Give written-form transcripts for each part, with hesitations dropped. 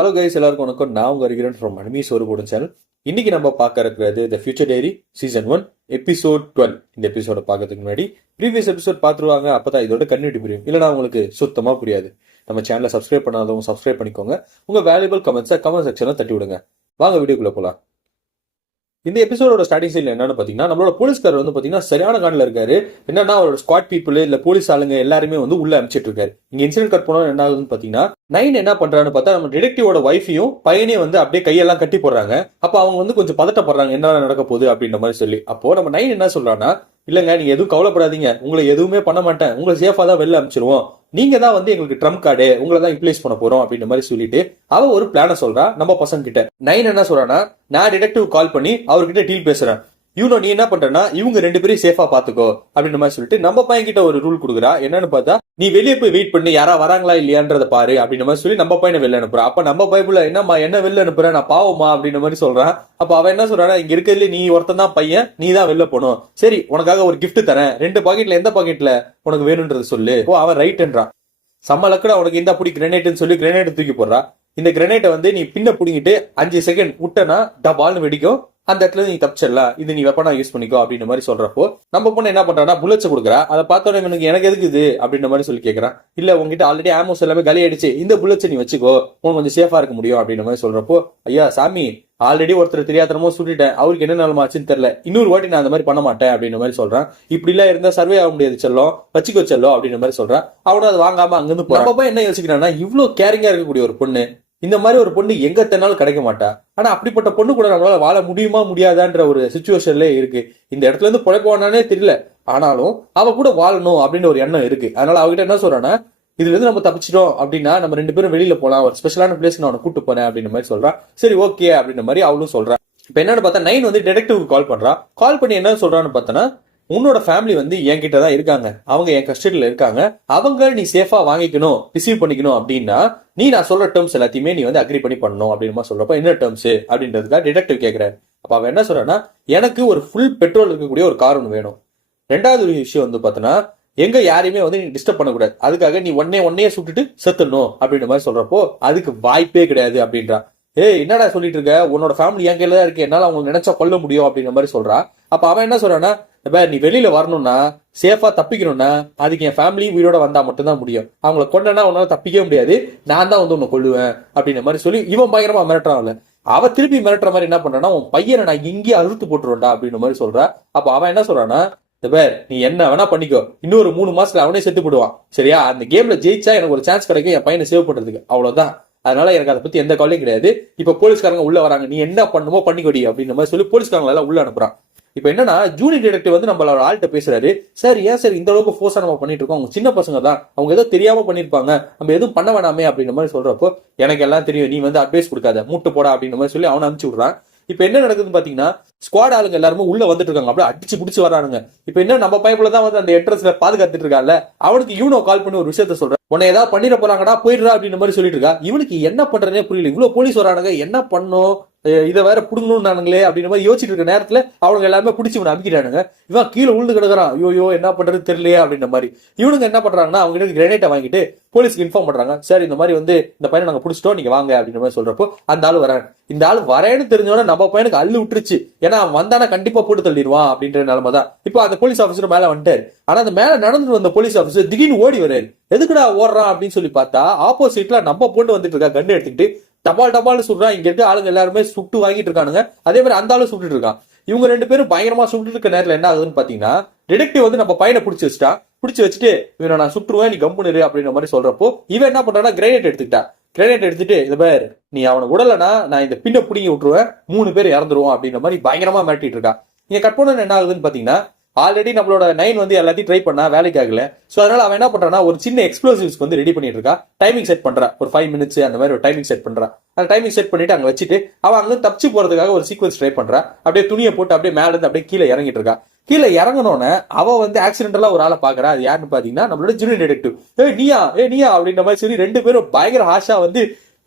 Hello guys, எல்லாருக்கும் வணக்கம். நான் உங்க வருகிறேன் ஃப்ரம் அனிமி சோறு போடும் சேனல். இன்னைக்கு நம்ம பார்க்க இருக்கிறது the future diary season 1 episode 12. இந்த எபிசோட பார்க்கறதுக்கு முன்னாடி ப்ரீவியஸ் எபிசோட் பார்த்துருவாங்க, அப்பதான் இதோட கன்டினியூட்டி புரியும். இல்லைனா உங்களுக்கு சுத்தமா புரியாது. நம்ம சேனலை சப்ஸ்கிரைப் பண்ணாதவங்க சப்ஸ்கிரைப் பண்ணிக்கோங்க. உங்க வேல்யூபிள் கமெண்ட்ஸை கமெண்ட் செக்ஷன்ல தட்டி விடுங்க. வாங்க வீடியோக்குள்ள போலாம். இந்த எபிசோட ஸ்டார்டிங் சீன்ல என்னன்னு பாத்தீங்கன்னா, நம்மளோட போலீஸ்கார் வந்து பாத்தீங்கன்னா சரியான காண்டில் இருக்காரு. என்னன்னா அவரோட ஸ்குவாட் பீப்புள் இல்ல போலீஸ் ஆளுங்க எல்லாருமே வந்து உள்ள அனுப்பிச்சிட்டு இருக்காரு. இங்க இன்சிடென்ட் கட் போனா என்ன ஆகுதுன்னு பாத்தீங்கன்னா, நைன் என்ன பண்றான்னு பார்த்தா நம்ம டிடெக்டிவோட வைஃபையும் பையனையும் வந்து அப்படியே கையெல்லாம் கட்டி போடுறாங்க. அப்ப அவங்க வந்து கொஞ்சம் பதட்டப்படுறாங்க, என்ன நடக்க போகுது அப்படின்ற மாதிரி சொல்லி. அப்போ நம்ம நைன் என்ன சொல்றான்னா, இல்லங்க நீங்க எதுவும் கவலைப்படாதீங்க, உங்களை எதுவுமே பண்ண மாட்டேன், உங்களை சேஃபா தான் வெளில அனுப்பிச்சிருவோம், நீங்க தான் வந்து எங்களுக்கு ட்ரம்ப் கார்டு, உங்களை தான் இம்ப்ளேஸ் பண்ண போறோம் அப்படின்ற மாதிரி சொல்லிட்டு அவ ஒரு பிளான சொல்றா நம்ம பசங்க கிட்ட. நைன் என்ன சொல்றான்னா, நான் டிடெக்டிவ் கால் பண்ணி அவர்கிட்ட டீல் பேசுறேன், நீ என்ன பண்றனா இவங்க ரெண்டு பேரும் சேஃபா பாத்துக்கோ அப்படின்ற மாதிரி சொல்லிட்டு நம்ம பையன் கிட்ட ஒரு ரூல் கொடுக்குறா. என்னன்னு பார்த்தா, நீ வெளியே போய் வெயிட் பண்ணி யாரா வராங்களா இல்லையான்றத பாரு அப்படின்ற மாதிரி சொல்லி நம்ம பையனை வெளில அனுப்புறா. அப்ப நம்ம பைபிள்ல என்னம்மா என்ன வெளில அனுப்புற, நான் பாவமா அப்படின்ற மாதிரி சொல்றான். அப்ப அவன் என்ன சொல்றானா, இங்க இருக்கிறதுல நீ ஒருத்தன் தான் பையன், நீ தான் வெளில போகணும், சரி உனக்காக ஒரு கிஃப்ட் தரேன், 2 பாக்கெட்ல எந்த பாக்கெட்ல உனக்கு வேணும்ன்றது சொல்லு. ஓ அவன் ரைட்ன்றான். செம்ம லக்குடா உனக்கு இந்த புடி கிரனேட்னு சொல்லி கிரனேட் தூக்கி போடுறா. இந்த கிரனேட்டை வந்து நீ பின்ன புடிங்கிட்டு 5 செகண்ட் விட்டனா டபால்னு வெடிக்கும், அந்த இடத்துல நீ தப்பிச்சிடலாம், இது நீ வெப்பனா யூஸ் பண்ணிக்கோ அப்படின்ற மாதிரி சொல்றப்போ நம்ம பொண்ணு என்ன பண்றான்னா புல்லட்ஸ் கொடுக்குறா. அதை பார்த்தோட எனக்கு எதுக்கு இது அப்படின்ற மாதிரி சொல்லி கேட்கறான். இல்ல உங்ககிட்ட ஆல்ரெடி ஆமோஸ் எல்லாமே காலி ஆயிடுச்சு, இந்த புல்லட்ஸ் நீ வச்சுக்கோ, உனக்கு கொஞ்சம் சேஃபா இருக்க முடியும் அப்படின்ற மாதிரி சொல்றப்போ, ஐயா சாமி ஆல்ரெடி ஒருத்தர் தெரியாதனமோ சுட்டுட்டேன், அவருக்கு என்ன நிலமாச்சுன்னு தெரியல, இன்னொரு வாட்டி நான் அந்த மாதிரி பண்ண மாட்டேன் அப்படின்ற மாதிரி சொல்றான். இப்படி எல்லாம் இருந்தா சர்வே ஆக முடியாது செல்லும், வச்சுக்கோ செல்லும் அப்படின்ற மாதிரி சொல்றான். அவனும் அதை வாங்காம அங்கிருந்து போறான். நம்ம என்ன யோசிக்கிறான்னா, இவ்வளவு கேரிங்கா இருக்கக்கூடிய ஒரு பொண்ணு, இந்த மாதிரி ஒரு பொண்ணு எங்க தென்னாலும் கிடைக்க மாட்டா. ஆனா அப்படிப்பட்ட பொண்ணு கூட நம்மளால வாழ முடியுமா முடியாதான்ற ஒரு சிச்சுவேஷன்ல இருக்கு. இந்த இடத்துல இருந்து பிழைப்பானே தெரியல, ஆனாலும் அவ கூட வாழணும் அப்படின்ற ஒரு எண்ணம் இருக்கு. அதனால அவகிட்ட என்ன சொல்றான்னா, இதுல இருந்து நம்ம தப்பிச்சிட்டோம் அப்படின்னா நம்ம 2 பேரும் வெளியில போலாம், ஒரு ஸ்பெஷலான பிளேஸ்க்கு நான் கூட்டு போனேன் அப்படின்ற மாதிரி சொல்றான். சரி ஓகே அப்படின்ற மாதிரி அவளும் சொல்றான். இப்ப என்னன்னு பார்த்தா, நைன் வந்து டிடெக்டிவ்க்கு கால் பண்றா. கால் பண்ணி என்ன சொல்றான்னு பார்த்தனா, உன்னோட ஃபேமிலி வந்து என்கிட்ட தான் இருக்காங்க, அவங்க என் கஸ்டடியில இருக்காங்க, அவங்க நீ சேஃபா வாங்கிக்கணும் ரிசீவ் பண்ணிக்கணும் அப்படின்னா நீ நான் சொல்ற டேர்ம்ஸ் எல்லாத்தையுமே நீ வந்து அக்ரி பண்ணி பண்ணணும் அப்படின்னு சொல்றப்ப, என்ன டேர்ம்ஸ் அப்படின்றதுக்காக டிடெக்டிவ் கேட்கிறாரு. அப்ப அவன் என்ன சொல்றான்னா, எனக்கு ஒரு ஃபுல் பெட்ரோல் இருக்கக்கூடிய ஒரு கார் ஒன்று வேணும். 2வது ஒரு விஷயம் வந்து பார்த்தனா, எங்க யாரையுமே வந்து நீ டிஸ்டர்ப் பண்ணக்கூடாது, அதுக்காக நீ ஒன்னையே சுட்டுட்டு செத்துடணும் அப்படின்ற மாதிரி சொல்றப்போ, அதுக்கு வாய்ப்பே கிடையாது அப்படின்றா. என்னடா சொல்லிட்டு இருக்க, உன்னோட ஃபேமிலி என் கையில தான் இருக்கு, என்னால அவங்க நினைச்சா கொல்ல முடியும் அப்படின்ற மாதிரி சொல்றா. அப்ப அவன் என்ன சொல்றான்னா, நீ வெளியில வரணும்னா சேஃபா தப்பிக்கணும்னா அதுக்கு என் ஃபேமிலி உயிரோட வந்தா மட்டும்தான் முடியும், அவங்கள கொண்டனா உன்னால தப்பிக்கவே முடியாது, நான் தான் வந்து உன்னை கொள்ளுவேன் அப்படின்ற மாதிரி சொல்லி இவன் பயங்கரமா மிரட்டுறான்ல. அவ திருப்பி மிரட்டுற மாதிரி என்ன பண்றான்னா, உன் பையனை நான் இங்கேயே அறுத்து போட்டுருவேன்டா அப்படின்ற மாதிரி சொல்றா. அப்ப அவன் என்ன சொல்றான்னா, நீ என்ன வேணா பண்ணிக்கோ, இன்னொரு 3 மாசத்துல அவனே செத்து போடுவான், சரியா, அந்த கேம்ல ஜெயிச்சா எனக்கு ஒரு சான்ஸ் கிடைக்கும் என் பையனை சேவ் பண்றதுக்கு, அவ்வளவுதான், அதனால எனக்கு அதை பத்தி எந்த கவலையும் கிடையாது. இப்ப போலீஸ்காரங்க உள்ள வராங்க, நீ என்ன பண்ணுமோ பண்ணிக்கொடி அப்படின்ற மாதிரி சொல்லி போலீஸ்காரங்க எல்லாம் உள்ள அனுப்புறான். இப்ப என்னன்னா, ஜூனியர் டிடெக்டிவ் வந்து நம்மளோட ஆள்கிட்ட பேசுறாரு. சார் ஏன் சார் இந்த அளவுக்கு ஃபோர்ஸா நம்ம பண்ணிட்டு இருக்கோம், அவங்க சின்ன பசங்க தான், அவங்க ஏதோ தெரியாம பண்ணிருப்பாங்க, நம்ம எதுவும் பண்ண வேணாமே அப்படின்ற மாதிரி சொல்றப்போ, எனக்கு எல்லாம் தெரியும், நீ வந்து அட்வைஸ் கொடுக்காத, மூட்டு போடா அப்படின்ற மாதிரி சொல்லி அவனை அனுப்பிச்சு விடுறான். இப்ப என்ன நடக்குதுன்னு பாத்தீங்கன்னா, ஸ்குவாட் ஆளுங்க எல்லாருமே உள்ள வந்துட்டு இருக்காங்க, அப்படியே அடிச்சு பிடிச்சு வரானுங்க. இப்ப என்ன நம்ம பைப்ல தான் வந்து அந்த என்ட்ரன்ஸ்ல பாதுகாத்துட்டு இருக்காங்க, அவனுக்கு இவனோ கால் பண்ணி ஒரு விஷயத்த சொல்றேன், உன்னை ஏதாவது பண்ணிட போறாங்கடா போயிடுறா அப்படின்ற மாதிரி சொல்லிட்டு இருக்கா. இவனுக்கு என்ன பண்றதுனே புரியல, இவ்வளவு போலீஸ் வரானுங்க, என்ன பண்ணும், இதை வேற புடுங்கணும்னானுங்களே அப்படின்ற மாதிரி யோசிச்சுட்டு இருக்க நேரத்துல அவனுங்க எல்லாமே பிடிச்சி இவனை அமுக்கிட்டானுங்க. இவன் கீழே உழுந்து கிடக்குறான், ஐயோ என்ன பண்றது தெரியலையே அப்படின்ற மாதிரி. இவனுங்க என்ன பண்றாங்கன்னா, அவங்க கிட்ட கிரேனேட்டை வாங்கிட்டு போலீஸ்க்கு இன்ஃபார்ம் பண்றாங்க. சார் இந்த மாதிரி வந்து இந்த பையனை நாங்க பிடிச்சிட்டோம், நீங்க வாங்க அப்படின்ற மாதிரி சொல்றப்போ, அந்த ஆள் வரேன், இந்த ஆள் வரேன்னு தெரிஞ்சோன்னா நம்ம பையனுக்கு அள்ளு விட்டுருச்சு, ஏன்னா அவன் வந்தானா கண்டிப்பா போட்டு தள்ளிடுவான் அப்படின்ற நிலைமை தான். இப்போ அந்த போலீஸ் ஆஃபீஸர் மேல வந்துட்டாரு. ஆனா அந்த மேல நடந்துட்டு வந்த போலீஸ் ஆஃபீஸர் திடீர்னு ஓடி வர்றாரு. எதுக்குடா ஓடுறான் அப்படின்னு சொல்லி பார்த்தா, ஆப்போசிட்ல நம்ம போட்டு வந்துட்டு இருக்கா கண்ணு எடுத்துக்கிட்டு டபால் சுடுறான். இங்க இருக்க ஆளுங்க எல்லாருமே சுட்டு வாங்கிட்டு இருக்கானுங்க, அதே மாதிரி அந்த ஆளும் சுட்டுட்டு இருக்கான். இவங்க 2 பேரும் பயங்கரமா சுட்டு இருக்க நேரத்துல என்ன ஆகுதுன்னு பாத்தீங்கன்னா, டிடெக்டிவ் வந்து நம்ம பையனை பிடிச்சி வச்சுட்டு இவனை நான் சுட்டுருவேன், நீ கம்முனு அப்படின்ற மாதிரி சொல்றப்போ, இவன் என்ன பண்றான்னா கிரேனேட் எடுத்துட்டு இந்த பேர் நீ அவனை விடலனா நான் இந்த பின்ன பிடிங்கி விட்டுருவேன், 3 பேர் இறந்துருவோம் அப்படின்ற மாதிரி பயங்கரமா மிரட்டிட்டு இருக்கான். இங்க கட் பண்ண என்ன ஆகுதுன்னு பாத்தீங்கன்னா, ஆல்ரெடி நம்மளோட 9 வந்து எல்லாத்தையும் ட்ரை பண்ணா வேலைக்கு ஆகல. சோ அதனால அவன் என்ன பண்றான்னா, ஒரு சின்ன எக்ஸ்ப்ளோசிவ்ஸ் வந்து ரெடி பண்ணிட்டு இருக்கா. டைமிங் செட் பண்றா, ஒரு 5 மினிட்ஸ் அந்த மாதிரி ஒரு டைமிங் செட் பண்றா. அந்த டைமிங் செட் பண்ணிட்டு அங்க வச்சுட்டு அவன் அங்க தப்பிச்சு போறதுக்காக ஒரு சீக்வன்ஸ் ட்ரை பண்றா. அப்படியே துணியை போட்டு அப்படியே மேல இருந்து அப்படியே கீழே இறங்கிட்டு இருக்கா. கீழே இறங்கணும்னு அவ வந்து ஆக்சிடென்டலா ஒரு ஆளை பாக்குறா. அது யாருன்னு பாத்தீங்கன்னா நம்மளோட ஜூனியர் டிடெக்டிவ். நீயா அப்படின்ற மாதிரி சொல்லி 2 பேரும் பயங்கர ஹாஷா வந்து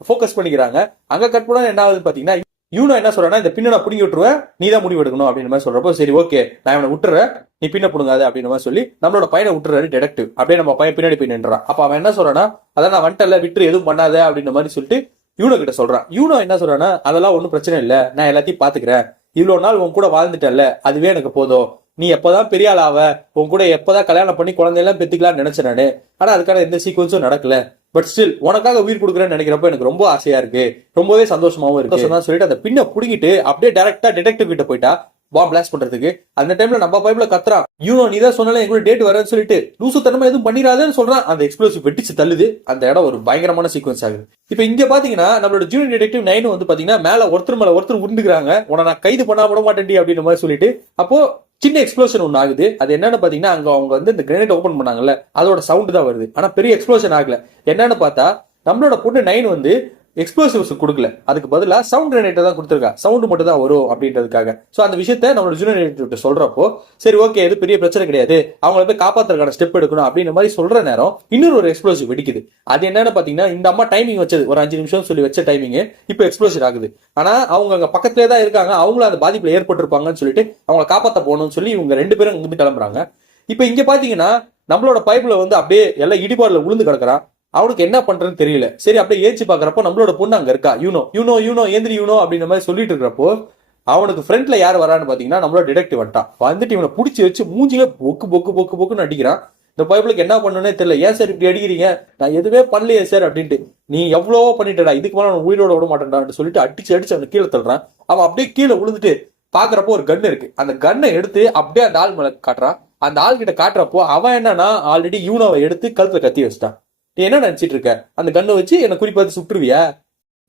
போக்கஸ் பண்ணிக்கிறாங்க. அங்க கட் பண்ணா என்ன ஆகுதுன்னு பாத்தீங்கன்னா, இவனும் என்ன சொல்றான்னா, இந்த பின்ன நான் புடிங்கி விட்டுருவேன், நீ தான் முடிவு எடுக்கணும் அப்படின்ற மாதிரி சொல்றப்போ, சரி ஓகே நான் இவனை விட்டுறேன், நீ பின்ன புடுங்காது அப்படின்ற மாதிரி சொல்லி நம்மளோட பையனை விட்டுறாரு டிடெக்டிவ். அப்படியே நம்ம பையன் பின்னாடி போய் நின்றான். அப்ப அவன் என்ன சொல்றான்னா, அதான் நான் வந்துட்டல விட்டு எதுவும் பண்ணாத அப்படின்ற மாதிரி சொல்லிட்டு யூனோ கிட்ட சொல்றான். யூனோ என்ன சொல்றான்னா, அதெல்லாம் ஒன்றும் பிரச்சனை இல்லை, நான் எல்லாத்தையும் பாத்துக்கிறேன், இவ்வளவு நாள் உன் கூட வாழ்ந்துட்டல, அதுவே எனக்கு போதும், நீ எப்பதான் பெரிய ஆள் ஆவ, உன் கூட எப்பதான் கல்யாணம் பண்ணி குழந்தையெல்லாம் பெத்துக்கலாம்னு நினைச்சேன் நானு, ஆனா அதுக்கான எந்த சீக்வன்ஸும் நடக்கல, பட் ஸ்டில் உனக்காக உயிர் கொடுக்குறேன்னு நினைக்கிறப்ப எனக்கு ரொம்ப ஆசையா இருக்கு, ரொம்பவே சந்தோஷமாவும் இருக்கு சொல்லிட்டு அந்த பின்ன புடிங்கிட்டு அப்படியே டைரக்டா டிடெக்டிவ் கிட்ட போயிட்டா பாம் பிளாஸ்ட் பண்றதுக்கு. அந்த டைம்ல நம்ம பைப்ல கத்துறான், யூனோ நீ தான் சொன்னால எங்களோட டேட் வரேன்னு சொல்லிட்டு லூசுத்தனமா எதுவும் பண்ணிடாதேன்னு சொல்றான். அந்த எக்ஸ்ப்ளோசிவ் வெட்டிச்சு தள்ளுது. அந்த இடம் ஒரு பயங்கரமான சீக்வன்ஸ் ஆகுது. இப்ப இங்க பாத்தீங்கன்னா நம்மளோட ஜூனியர் டிடெக்டிவ் 9 வந்து பாத்தீங்கன்னா மேல ஒருத்தர் உருண்டுக்கிறாங்க, உன நான் கைது பண்ணா விட மாட்டேன் அப்படின்ற மாதிரி சொல்லிட்டு. அப்போ சின்ன எக்ஸ்ப்ளோஷன் ஒன்று ஆகுது. அது என்னன்னு பாத்தீங்கன்னா அங்க அவங்க வந்து இந்த கிரனேட் ஓபன் பண்ணாங்கல்ல, அதோட சவுண்ட் தான் வருது. ஆனா பெரிய எக்ஸ்ப்ளோஷன் ஆகல. என்னன்னு பார்த்தா நம்மளோட பொண்ணு 9 வந்து எக்ஸ்ப்ளோசிவ்ஸ் கொடுக்கல, அதுக்கு பதிலா சவுண்ட் கிரனேட்டை தான் கொடுத்துருக்கா, சவுண்ட் மட்டும் தான் வரும் அப்படின்றதுக்காக. சோ அந்த விஷயத்த நம்மளோட ஜூனியர் சொல்றப்போ சரி ஓகே இது பெரிய பிரச்சனை கிடையாது, அவங்கள போய் காப்பாத்துறதுக்கான ஸ்டெப் எடுக்கணும் அப்படின்ற மாதிரி சொல்ற நேரம் இன்னொரு ஒரு எக்ஸ்ப்ளோசிவ் வெடிக்குது. அது என்னன்னு பாத்தீங்கன்னா இந்த அம்மா டைமிங் வச்சது ஒரு 5 நிமிஷம் சொல்லி வச்ச டைமிங் இப்போ எக்ஸ்ப்ளோஷன் ஆகுது. ஆனா அவங்க அங்க பக்கத்துலேயே தான் இருக்காங்க, அவங்களும் அந்த பாதிப்புல ஏற்பட்டிருப்பாங்கன்னு சொல்லிட்டு அவங்களை காப்பாற்ற போகணும்னு சொல்லி இவங்க 2 பேரும் இருந்து கிளம்புறாங்க. இப்ப இங்க பாத்தீங்கன்னா நம்மளோட பைப்ல வந்து அப்படியே எல்லாம் இடிபாடுல விழுந்து கிடக்குறான். அவனுக்கு என்ன பண்றதுன்னு தெரியல. சரி அப்படியே ஏச்சி பாக்குறப்போ நம்மளோட பொண்ணு அங்க இருக்கா, யூனோ யூனோ யூனோ ஏந்திரி யூனோ அப்படின்ற மாதிரி சொல்லிட்டு இருக்கிறப்போ அவனுக்கு ஃப்ரண்ட்ல யார் வரான்னு பாத்தீங்கன்னா நம்மளோட டிடெக்டிவ் வந்துட்டான். வந்துட்டு இவனை பிடிச்சி வச்சு மூஞ்சில பொக்கு பொக்கு பொக்கு பொக்குன்னு அடிக்கிறான். இந்த பைப்புக்கு என்ன பண்ணுன்னே தெரியல. ஏன் சார் இப்படி அடிக்கிறீங்க, நான் எதுவுமே பண்ணலையே சார் அப்படின்ட்டு. நீ எவ்வளவோ பண்ணிட்டடா, இதுக்கு மேலே அவன் உயிரோட விட மாட்டேன்டான்னு சொல்லிட்டு அடிச்சு அடிச்சு அவனை கீழே தள்ளுறான். அவன் அப்படியே கீழே விழுந்துட்டு பாக்குறப்போ ஒரு கன் இருக்கு, அந்த கன்னை எடுத்து அப்படியே அந்த ஆள் மேல காட்டுறான். அந்த ஆள் கிட்ட காட்டுறப்போ அவன் என்னன்னா ஆல்ரெடி யூனோவை எடுத்து கழுத்துல கத்தி வச்சுட்டான். நீ என்ன நினைச்சிட்டு இருக்க, அந்த கண்ணை வச்சு என்ன குறிப்பாத்து சுட்டுருவியா,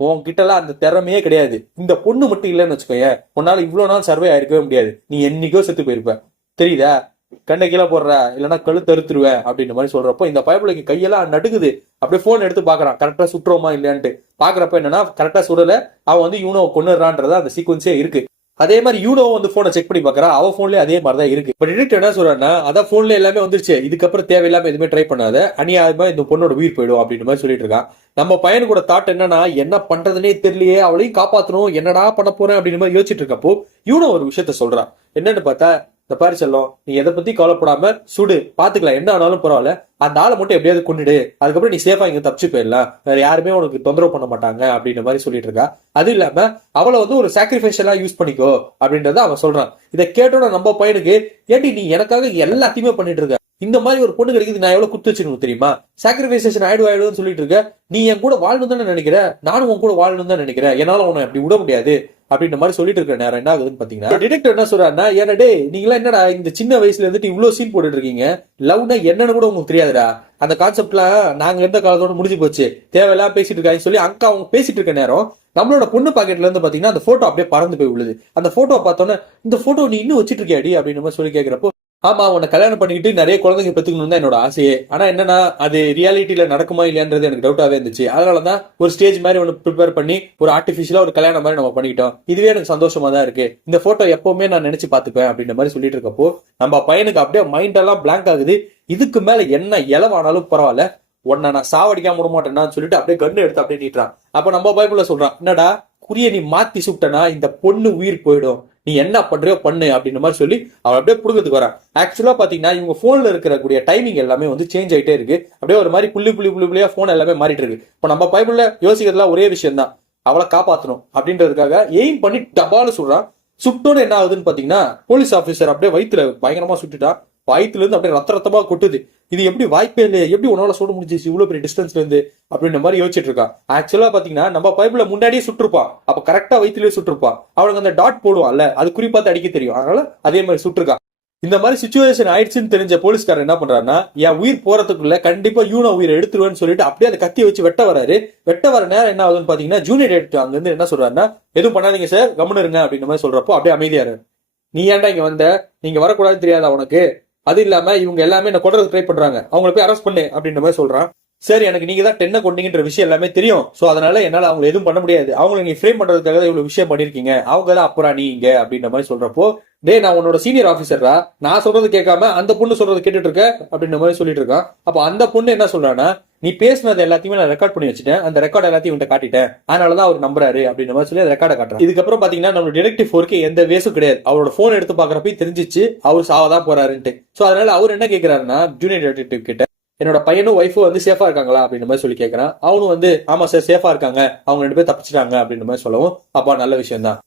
உன்கிட்ட எல்லாம் அந்த திறமையே கிடையாது. இந்த பொண்ணு மட்டும் இல்லைன்னு வச்சுக்கோய, உன்னால இவ்வளவு நாள் சர்வே ஆயிருக்கவே முடியாது, நீ என்னைக்கோ செத்து போயிருப்ப, தெரியுதா, கண்ணை கீழே போடுற இல்லைன்னா கழுத்து அறுத்துருவேன் அப்படின்ற மாதிரி சொல்றப்போ இந்த பயப்புலைக்கு கையெல்லாம் நடுக்குது. அப்படியே போன் எடுத்து பாக்குறான் கரெக்டா சுட்டுறோமா இல்லையான்ட்டு. பாக்குறப்ப என்னன்னா கரெக்டா சுடல, அவன் வந்து யூனோ கொண்டுறான்றதா அந்த சீக்வன்ஸே இருக்கு. அதே மாதிரி யூனோ வந்து போனை செக் பண்ணி பாக்குறா, அவ போன்லயே அதே மாதிரி தான் இருக்கு. பட் டிடெக்டிவ் என்ன சொல்றான்னா, அதான் போன்ல எல்லாமே வந்துருச்சு, இதுக்கப்புறம் தேவையில்லாம எதுவுமே ட்ரை பண்ணாத, அநியாயமா இந்த பொண்ணோட உயிர் போயிடும் அப்படின்ற மாதிரி சொல்லிட்டு இருக்கான். நம்ம பையனு கூட தாட் என்னன்னா, என்ன பண்றதுனே தெரியலையே, அவளையும் காப்பாத்தணும், என்னடா பண்ண போறேன் அப்படின்ற மாதிரி யோசிச்சுட்டு இருக்கப்போ யூனோ ஒரு விஷயத்த சொல்றான். என்னன்னு பார்த்தா, இந்த பாரு செல்லம், நீ எதை பத்தி கவலைப்படாம சுடு, பாத்துக்கலாம், என்ன ஆனாலும் பரவாயில்ல, அந்த ஆளை மட்டும் எப்படியாவது கொண்டுடு, அதுக்கப்புறம் நீ சேஃபா இங்க தப்பிச்சு போயிடலாம், வேற யாருமே உனக்கு தொந்தரவு பண்ண மாட்டாங்க அப்படின்ற மாதிரி சொல்லிட்டு இருக்கா. அது இல்லாம அவளை வந்து ஒரு சாக்ரிஃபைஷலா யூஸ் பண்ணிக்கோ அப்படின்றத அவன் சொல்றான். இதை கேட்டோட நம்ம பையனுக்கு, ஏடி நீ எனக்காக எல்லாத்தையுமே பண்ணிட்டு இருக்க, இந்த மாதிரி ஒரு பொண்ணு கிடைக்குது, நான் எவ்வளவு குத்து வச்சுக்கணும் தெரியுமா, சாக்ரிஃபைசேஷன் ஆயிடுவாயிடுன்னு சொல்லிட்டு இருக்க, நீ என் கூட வாழணும் தானே நினைக்கிற, நானும் உன் கூட வாழணும் தான் நினைக்கிறேன், என்னால உன்னை அப்படி விட முடியாது அப்படின்ற மாதிரி சொல்லிட்டு இருக்க நேரம் என்ன ஆகுதுன்னு பாத்தீங்கன்னா, டிடெக்டர் என்ன சொல்றாருன்னா, ஏன்னா நீங்களா என்னடா இந்த சின்ன வயசுல இருந்துட்டு இவ்வளவு சீன் போட்டுட்டு இருக்கீங்க, லவ்னா என்னன்னு கூட உங்களுக்கு தெரியாதுடா, அந்த கான்செப்ட்லாம் நாங்க இருந்த காலத்தோட முடிஞ்சு போச்சு, தேவையெல்லாம் பேசிட்டு இருக்காங்க சொல்லி அக்கா அவங்க பேசிட்டு இருக்க நேரம் நம்மளோட பொண்ணு பாக்கெட்ல இருந்து பாத்தீங்கன்னா அந்த போட்டோ அப்படியே பறந்து போய் விழுது. அந்த போட்டோ பார்த்தோன்னே, இந்த போட்டோ நீ இன்னும் வச்சிட்டு இருக்கியாடி அப்படின்ற மாதிரி சொல்லி கேட்கிறப்போ, ஆமா உன்னை கல்யாணம் பண்ணிக்கிட்டு நிறைய குழந்தைங்க பெற்றுக்கணும் தான் என்னோட ஆசையே, ஆனா என்னன்னா அது ரியாலிட்டியில நடக்குமா இல்லையான்றது எனக்கு டவுட்டாவே இருந்துச்சு, அதனாலதான் ஒரு ஸ்டேஜ் மாதிரி ஒன்று ப்ரிப்பேர் பண்ணி ஒரு ஆர்டிபிஷியலா ஒரு கல்யாணம் மாதிரி நம்ம பண்ணிக்கிட்டோம், இதுவே எனக்கு சந்தோஷமா தான் இருக்கு, இந்த போட்டோ எப்பவுமே நான் நினைச்சு பாத்துப்பேன் அப்படின்ற மாதிரி சொல்லிட்டு இருக்கப்போ நம்ம பையனுக்கு அப்படியே மைண்ட் எல்லாம் பிளாங்க் ஆகுது. இதுக்கு மேல என்ன இலவானாலும் பரவாயில்ல, உன்னை நான் சாவடிக்காம விட மாட்டேன்னு சொல்லிட்டு அப்படியே கண்ணு எடுத்து அப்படியே நீட்டுறான். அப்ப நம்ம பைபிள்ல சொல்றான், என்னடா குறிய நீ மாத்தி சுட்டனா இந்த பொண்ணு உயிர் போயிடும், நீ என்ன பண்றியோ பண்ணு அப்படின்ற மாதிரி சொல்லி அவன் அப்படியே புடுங்கிறதுக்கு வரான். ஆக்சுவலா பாத்தீங்கன்னா இவங்க போன்ல இருக்கக்கூடிய டைமிங் எல்லாமே வந்து சேஞ்ச் ஆயிட்டே இருக்கு, அப்படியே ஒரு மாதிரி புள்ளியா போன் எல்லாமே மாறிட்டு இருக்கு. இப்போ நம்ம பைபிள்ல யோசிக்கிறதுலாம் ஒரே விஷயம் தான், அவளை காப்பாற்றணும் அப்படின்றதுக்காக எய்ம் பண்ணி டபால சுடுறான். சுட்டோன்னு என்ன ஆகுதுன்னு பாத்தீங்கன்னா போலீஸ் ஆபீசர் அப்படியே வயிற்றுல பயங்கரமா சுட்டுட்டான். வயிற்றுல இருந்து அப்படியே ரத்தமா கொட்டுது. இது எப்படி வாய்ப்பே இல்லையே, எப்படி உன்னால சொல்ல முடிஞ்சிச்சு இவ்வளவு பெரிய டிஸ்டன்ஸ்ல இருந்து அப்படின்ற மாதிரி யோசிச்சுட்டு இருக்கான். ஆக்சுவலா பாத்தீங்கன்னா நம்ம பைபிள்ல முன்னாடியே சுட்டிருப்பான், அப்ப கரெக்டா வயிற்றுலயே சுட்டிருப்பான், அவனுக்கு அந்த டாட் போடுவான்ல அது குறிப்பாத்து அடிக்க தெரியும், அதனால அதே மாதிரி சுட்டிருக்கான். இந்த மாதிரி சிச்சுவேஷன் ஆயிடுச்சுன்னு தெரிஞ்ச போலீஸ்காரர் என்ன பண்றாருன்னா, என் உயிர் போறதுக்குள்ள கண்டிப்பா யூனோ உயிரை எடுத்துருவேன்னு சொல்லிட்டு அப்படியே அந்த கத்தியை வச்சு வெட்ட வராரு. வெட்ட வர நேரம் என்ன ஆகுதுன்னு பாத்தீங்கன்னா, ஜூனியர் டிடெக்டிவ் அங்க இருந்து என்ன சொல்றாருன்னா, எதுவும் பண்ணாதீங்க சார், கம்முன்னு இருங்க அப்படின்ற மாதிரி சொல்றப்போ அப்படியே அமைதியாரு. நீ ஏன்டா இங்க வந்த, நீங்க வரக்கூடாதுன்னு தெரியாதா உனக்கு, அது இல்லாம இவங்க எல்லாமே என்ன கொல்றது ட்ரை பண்றாங்க, அவங்களை போய் அரெஸ்ட் பண்ணு அப்படின்ற மாதிரி சொல்றான். சரி எனக்கு நீங்க தான் 10 கொண்டீங்கன்ற விஷயம் எல்லாமே தெரியும், சோ அதனால என்னால அவங்க எதுவும் பண்ண முடியாது, அவங்களை நீங்க ஃப்ரேம் பண்றதுக்காக தான் இவ்வளவு விஷயம் பண்ணிருக்கீங்க, அவங்க தான் அப்புறம் நீங்க அப்படின்ற மாதிரி சொல்றப்போ, டே நான் உன்னோட சீனியர் ஆபீசரா, நான் சொல்றது கேட்காம அந்த பொண்ணு சொல்றது கேட்டுட்டு இருக்க அப்படின்ற மாதிரி சொல்லிட்டு இருக்கான். அப்ப அந்த பொண்ணு என்ன சொல்றான்னா, நீ பேசினது எல்லாத்தையுமே நான் ரெக்கார்ட் பண்ணி வச்சுட்டேன், அந்த ரெக்கார்ட் எல்லாத்தையும் இவன்ட்ட காட்டிட்டேன், அதனாலதான் அவர் நம்புறாரு அப்படின்ற மாதிரி சொல்லி அந்த ரெக்கார்டை காட்டுறான். இதுக்கப்புறம் பாத்தீங்கன்னா நம்ம டிடெக்டிவ் 4K எந்த வேஸும் கிடையாது, அவரோட போன் எடுத்து பாக்குறப்ப தெரிஞ்சிச்சு அவர் சாவதான் போறாருன்ட்டு. சோ அதனால அவர் என்ன கேட்கிறாருன்னா ஜூனியர் டிடெக்டிவ் கிட்ட, என்னோட பையனும் ஒய்ஃபும் வந்து சேஃபா இருக்காங்களா அப்படின்ற மாதிரி சொல்லி கேட்கறான். அவனும் வந்து ஆமா சார் சேஃபா இருக்காங்க, அவங்க 2 பேர் தப்பிச்சிட்டாங்க அப்படின்ற மாதிரி சொல்லவும், அப்பா நல்ல விஷயம் தான்.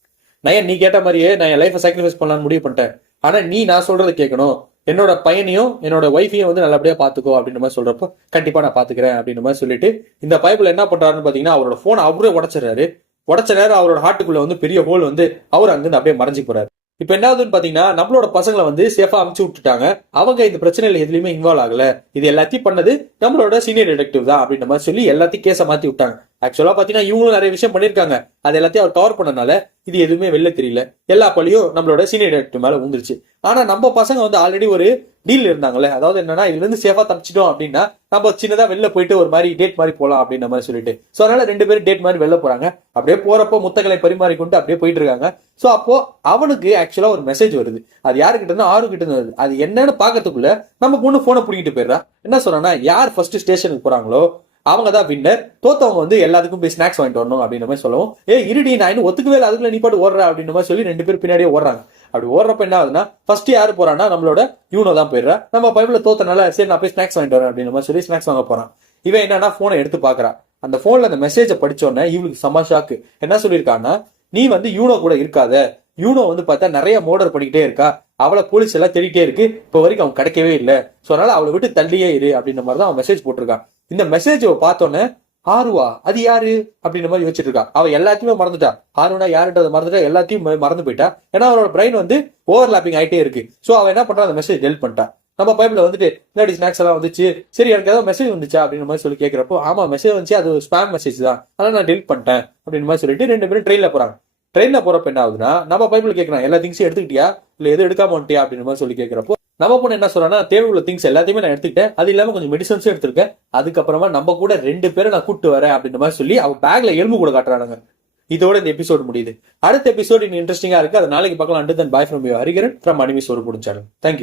நயன், நீ கேட்ட மாதிரியே நான் என் லைஃபை சாக்ரிஃபைஸ் பண்ணலாம்னு முடிவு பண்ணிட்டேன். ஆனா நீ நான் சொல்றதை கேட்கணும். என்னோட பையனையும் என்னோட ஒய்ஃபையும் வந்து நல்லபடியா பாத்துக்கோ அப்படின்ற மாதிரி சொல்றப்போ, கண்டிப்பா நான் பாத்துக்கிறேன் அப்படின்ற மாதிரி சொல்லிட்டு இந்த பைபிள் என்ன பண்றாருன்னு பாத்தீங்கன்னா, அவரோட போன் அவரே உடைச்சிடறாரு. உடைச்ச நேரம் அவரோட ஹார்ட்டுக்குள்ள வந்து பெரிய ஹோல் வந்து அவர் அங்கிருந்து அப்படியே மறைஞ்சு போறாரு. இப்ப என்ன ஆகுதுன்னு பாத்தீங்கன்னா, நம்மளோட பசங்களை வந்து சேஃபா அமுச்சு விட்டுட்டாங்க. அவங்க இந்த பிரச்சனையில எதுலயுமே இன்வால்வ் ஆகல. இது எல்லாத்தையும் பண்ணது நம்மளோட சீனியர் டிடெக்டிவ் தான் அப்படின்ற மாதிரி சொல்லி எல்லாத்தையும் கேஸை மாத்தி விட்டாங்க. ஆக்சுவலா பாத்தீங்கன்னா இவங்களும் நிறைய விஷயம் பண்ணிருக்காங்க. அது எல்லாத்தையும் அவர் கவர் பண்ணனால இது எதுவுமே வெளில தெரியல. எல்லா பள்ளியும் நம்மளோட சீனியர் டிடெக்டிவ் மேல வந்துருச்சு. ஆனா நம்ம பசங்க வந்து ஆல்ரெடி ஒரு டீல் இருந்தாங்கல்ல, அதாவது என்னன்னா இதுல இருந்து சேஃபா தப்பிச்சிட்டோம் அப்படின்னா நம்ம சின்னதா வெளில போயிட்டு ஒரு மாதிரி டேட் மாதிரி போலாம் அப்படின்ற மாதிரி சொல்லிட்டு, சோ அதனால 2 பேரும் டேட் மாதிரி வெளில போறாங்க. அப்படியே போறப்போ முத்தங்களை பரிமாறிக்கொண்டு அப்படியே போயிட்டு இருக்காங்க. சோ அப்போ அவனுக்கு ஆக்சுவலா ஒரு மெசேஜ் வருது. அது யாருக்கிட்ட இருந்து, ஆறு கிட்ட இருந்து வருது. அது என்னன்னு பாக்கிறதுக்குள்ள நம்ம பொண்ணு போனை பிடிக்கிட்டு போயிடுறா. என்ன சொல்றான்னா, யார் ஃபர்ஸ்ட் ஸ்டேஷனுக்கு போறாங்களோ அவங்க தான் வின்னர், தோத்தவங்க வந்து எல்லாத்துக்கும் போய் ஸ்நாக்ஸ் வாங்கிட்டு வரணும் அப்படின்ற மாதிரி சொல்லவும், இருடி நான் இன்னும் ஒத்துக்கவே இல்லை, அதுக்குள்ள நீ பாட்டு ஓடுற அப்படின்ற மாதிரி சொல்லி 2 பேரும் பின்னாடியே ஓடுறாங்க. அப்படி ஓடுறப்ப என்ன ஆகுதுன்னா, ஃபர்ஸ்ட் யாரு போறான்னா நம்மளோட யூனோ தான் போயிடுறா. நம்ம பைபிள்ல தோத்தனால சரி நான் போய் ஸ்நாக்ஸ் வாங்கிட்டு வரேன் அப்படின்ற மாதிரி சொல்லி ஸ்நாக்ஸ் வாங்க போறான். இவன் என்னன்னா போனை எடுத்து பாக்குறா. அந்த போன்ல அந்த மெசேஜை படிச்சோன்னே இவளுக்கு செம ஷாக்கு. என்ன சொல்லியிருக்கான்னா, நீ வந்து யூனோ கூட இருக்காத, யூனோ வந்து பார்த்தா நிறைய மோடர் பண்ணிக்கிட்டே இருக்கா, அவளை போலீஸ் எல்லாம் தேடிட்டே இருக்கு, இப்போ வரைக்கும் அவன் கிடைக்கவே இல்லை, ஸோ அதனால அவளை விட்டு தள்ளியே இரு அப்படின்ற மாதிரி தான் அவன் மெசேஜ் போட்டிருக்கான். இந்த மெசேஜ் பார்த்தோன்னே ஆர்வா அது யாரு அப்படின்ற மாதிரி யோசிச்சுட்டு இருக்கா. அவ எல்லாத்தையுமே மறந்துட்டா. ஆர்வனா யாருன்றதை மறந்துட்டா, எல்லாத்தையும் மறந்து போயிட்டா. ஏன்னா அவனோட பிரெயின் வந்து ஓவர்லாப்பிங் ஆயிட்டே இருக்கு. சோ அவன் என்ன பண்றான், அந்த மெசேஜ் டெலிட் பண்ணிட்டா. நம்ம பைபிள்ல வந்துட்டு இல்லாடி ஸ்நாக்ஸ் எல்லாம் வந்துச்சு, சரி எனக்கு ஏதாவது மெசேஜ் வந்துச்சா அப்படின்ற மாதிரி சொல்லி கேட்கிறப்போ, ஆமா மெசேஜ் வந்துச்சு, அது ஸ்பாம் மெசேஜ் தான், அதனால நான் டெலிட் பண்ணிட்டேன் அப்படின்ற மாதிரி சொல்லிட்டு 2 பேரும் ட்ரெயின்ல போறாங்க. ட்ரெயின்ல போறப்ப என்ன ஆகுதுன்னா, நம்ம பைபிள் கேட்கறான், எல்லா திங்ஸையும் எடுத்துக்கிட்டியா இல்ல எது எடுக்காம வந்துட்டியா அப்படின்ற மாதிரி சொல்லி கேட்கிறப்போ, நம்ம பொண்ணு என்ன சொல்றான்னா, தேவை உள்ள திங்ஸ் எல்லாத்தையுமே நான் எடுத்துக்கிட்டேன், அது இல்லாம கொஞ்சம் மெடிசன்ஸும் எடுத்திருக்கேன், அதுக்கப்புறமா நம்ம கூட 2 பேரை நான் கூப்பிட்டு வரேன் அப்படின்ற மாதிரி சொல்லி அவ பேக்ல எலும்பு கூட காட்டுறாங்க. இதோட இந்த எபிசோடு முடியுது. அடுத்த எபிசோடு இன்னும் இன்ட்ரெஸ்டிங்கா இருக்கு. அதை நாளைக்கு பார்க்கலாம். And then by from you Hariharan from anime சோறு போடும் சேனல். தேங்க்யூ.